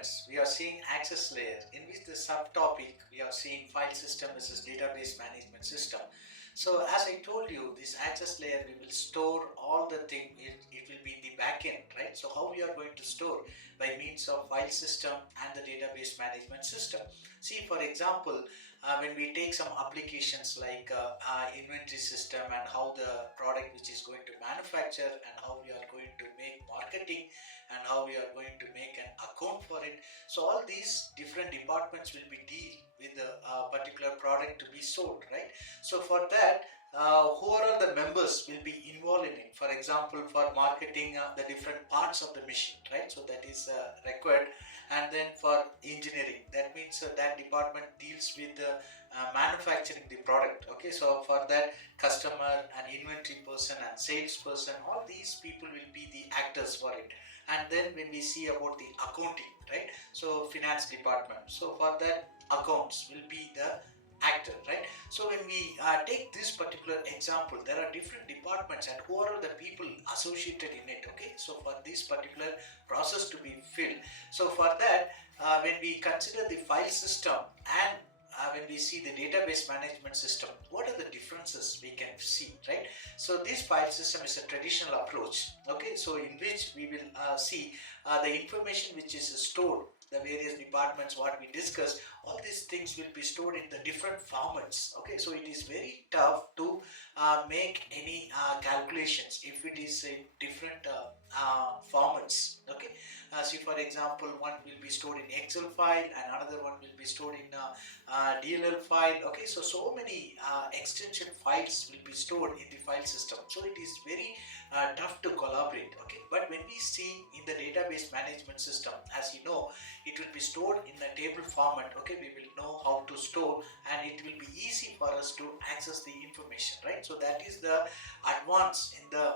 friends, we are seeing access layer, in which the subtopic we are seeing file system versus database management system. So as I told you, this access layer, we will store all the thing, it will be in the backend, right? So how we are going to store? By means of file system and the database management system. See, for example, when we take some applications like inventory system and how the product which is going to manufacture and how we are going to make marketing and how we are going to make an account for it. So all these different departments will be deal with the particular product to be sold, right? So for that, who are all the members will be involved in it? For example, for marketing the different parts of the machine, right? So that is required. And then for engineering, that means that department deals with manufacturing the product. Okay, so for that, customer and inventory person and sales person, all these people will be the actors for it. And then when we see about the accounting, right? So finance department, so for that, accounts will be the actor, right? So when we take this particular example, there are different departments and who are the people associated in it. Okay, so for this particular process to be filled, so for that, when we consider the file system and when we see the database management system, what are the differences we can see, right? So this file system is a traditional approach, okay, so in which we will see the information which is stored, the various departments what we discussed, all these things will be stored in the different formats. Okay, so it is very tough to make any calculations if it is in different formats. Okay, see, for example, one will be stored in Excel file and another one will be stored in DLL file. Okay, so many extension files will be stored in the file system, so it is very tough to collaborate. Okay, but when we see in the database management system, as you know, it will be stored in a table format. Okay, we will know how to store and it will be easy for us to access the information, right? So that is the advance in the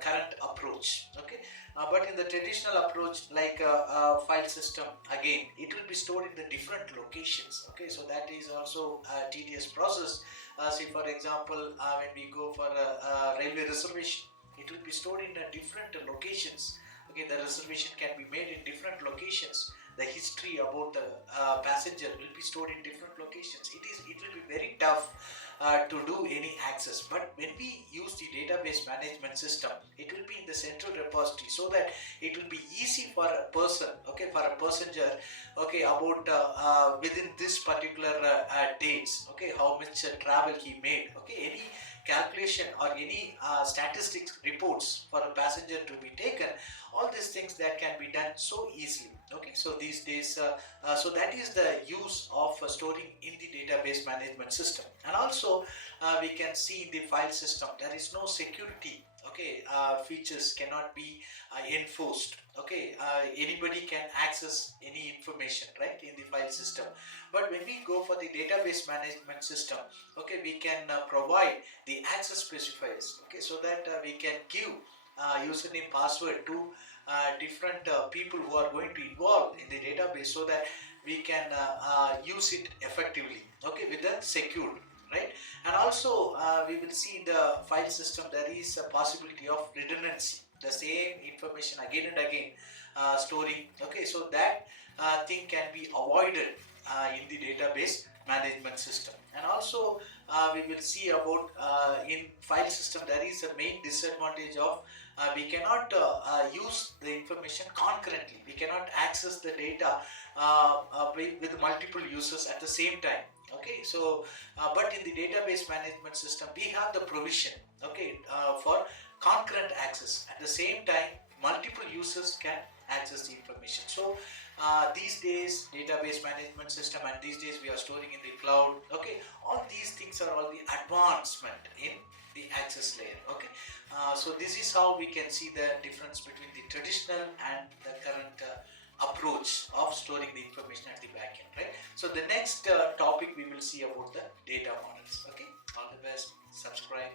current approach. Okay, but in the traditional approach, like file system, again it will be stored in the different locations. Okay, so that is also a tedious process. See, for example, when we go for a railway reservation, it will be stored in different locations. Okay, the reservation can be made in different locations. The history about the passenger will be stored in different locations. It will be very tough to do any access. But when we use the database management system, it will be in the central repository, so that it will be easy for a person, okay, for a passenger, okay, about within this particular dates, okay, how much travel he made, okay, any calculation or any statistics reports for a passenger to be taken, all these things that can be done so easily. Okay, so these days, so that is the use of storing in the database management system. And also we can see in the file system there is no security. Okay, features cannot be enforced. Okay, anybody can access any information, right, in the file system. But when we go for the database management system, okay, we can provide the access specifiers. Okay, so that we can give username password to different people who are going to involve in the database, so that we can use it effectively, okay, with the secure, right? And also we will see in the file system there is a possibility of redundancy, the same information again and again storing. Okay, so that thing can be avoided in the database management system. And also we will see about in file system there is a main disadvantage of we cannot use the information concurrently. We cannot access the data with multiple users at the same time. Okay, so but in the database management system we have the provision, okay, for concurrent access. At the same time, multiple users can access the information. So these days database management system, and these days we are storing in the cloud. Okay, all these things are all the advancement in the access layer. Okay, so this is how we can see the difference between the traditional and the current approach of storing the information at the back end, right? So the next topic we will see about the data models. Okay, all the best, subscribe.